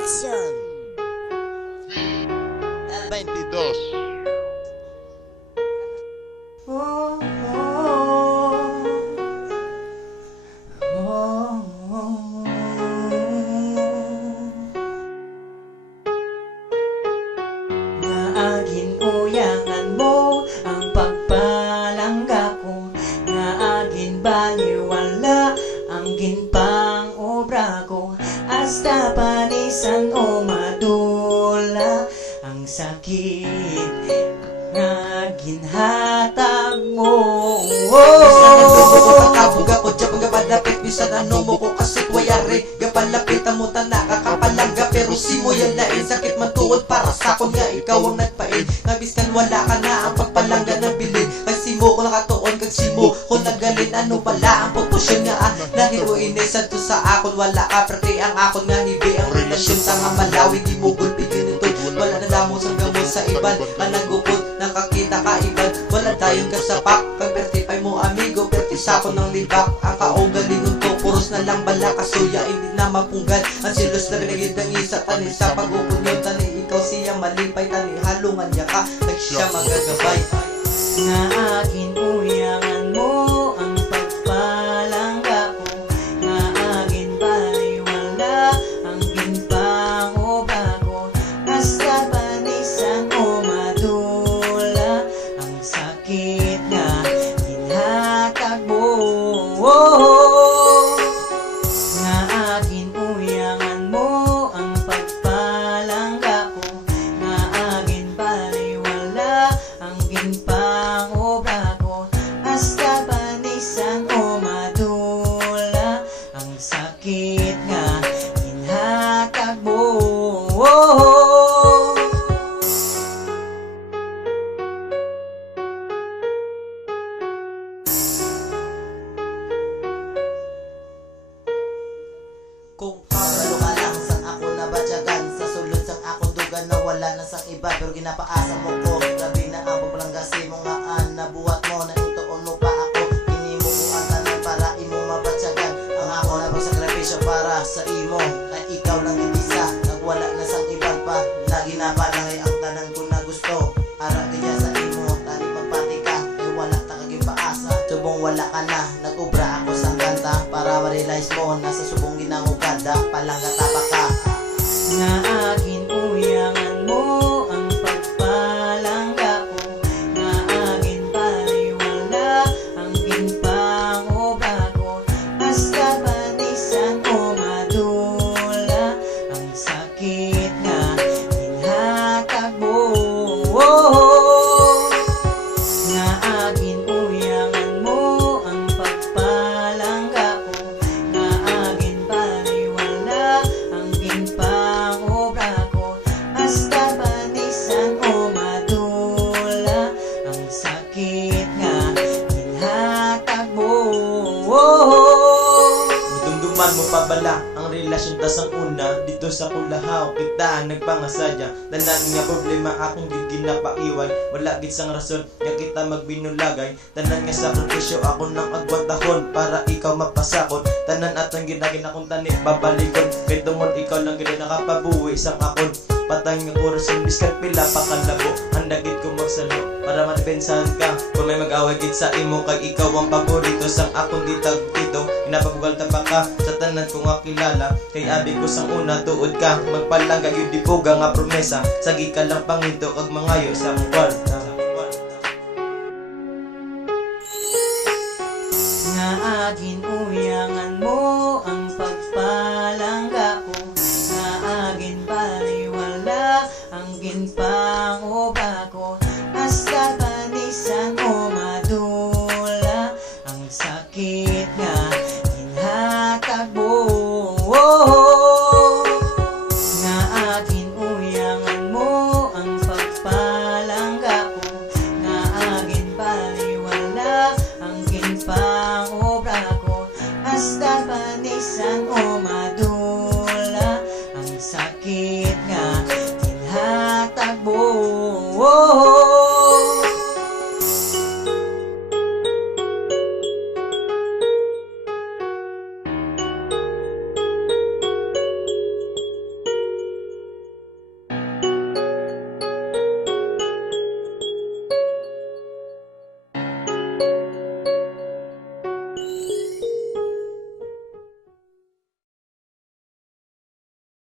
Production. El 22. Naagin uyangan mo ang pagpalangga ko, naagin baliwala ang ginpang obra ko, hasta panisan o madula ang sakit nga ginhatag mo. Kabuga ko dyan pagkabalapit, bisan ano mo ko kasi wayari gapalapit ang muta nakakapalangga, pero si mo yan lain sakit man tuod para sa kon nga ikaw ang nagpain, ngabiskan wala ka na ang pagpalangga ng bilin, kasi mo ko nakatuon kag si mo kung nagalin ano pala ang pagpusyon nga nahiruin ay santo sa akon wala ka prati ang akon nga hibi ang relasyon tanga malawi di mo gulpi ganito wala na damong sang gamot sa iban ang nagupod nakakita ka iban wala tayong kasapak kag pertipay mo amigo pertisako ng libak ang kaugalingon ko puros na lang bala kasuya hindi na mapunggan ang silos na binagid ng isa tani sa pag-upod nyo tani ikaw siya malipay tani halungan niya ka siya magagabay. Naagin uyangan mo ang pagpalangga ko, naagin baliwala ang ginpang obra ko, hasta panisan o madula ang sakit na ginhatag mo. Naagin uyangan mo ang pagpalangga ko, naagin baliwala ang ginpang obra ko, hasta panisan o madula ang sakit nga ginhatag mo. Kung kabalo ka lang sang ako nabatyagan sa sulod sang akong dugan na wala na sang iba pero ginapaasa mo ko grabe na ang paglanggasi mo nga nabuhat mo na ituon mo pa ako kini mo ko ang tanan para imo mabatyagan ang ako na pagsakripisyo para sa imo ay ikaw lang isa nagwala na sang iba pa lagi na palangay ang tanan ko na gusto ara kaya sa imo tani magpati ka ay wala ta kaging paasa subong wala ka na nagubra ako sang kanta para ma-realize mo nasa subong ginangugada palangga tapa ka. Naagin uyangan mo ang pagpalangga ko, naagin baliwala ang ginpang obra ko, hasta panisan o madula ang sakit na ginhatag mo. Naagin uyangan mo ang pagpalangga ko, naagin baliwala ang ginpang obra ko, hasta panisan o madula ang sakit nga ginhatag mo. Dumduman mo pa bala ang relasyon tas ang una dito sa kulahaw kita nagpangasadya tanan nga problema akong gid ginapaiwan wala gid sang rason nga kita magbinulagay tanan nga sakripisyo ako nang agwatahon para ikaw mapasakot tanan atong ginagin akong tani babalikon kay tungod ikaw lang gid nakapabuhi sang akon patang nga oras ang biskat pila pa kalabo handagit ko magsalo para madepensahan ka kung may mag-away gid sa imo kay ikaw ang paborito sang akong gitag dito inapabugal ta pa ka sa tanan ko nga kilala kay abi ko sang una tuod ka magpalangga gyud di puga nga promesa sagi ka lang pangito kag mangayo sa akong kwarta.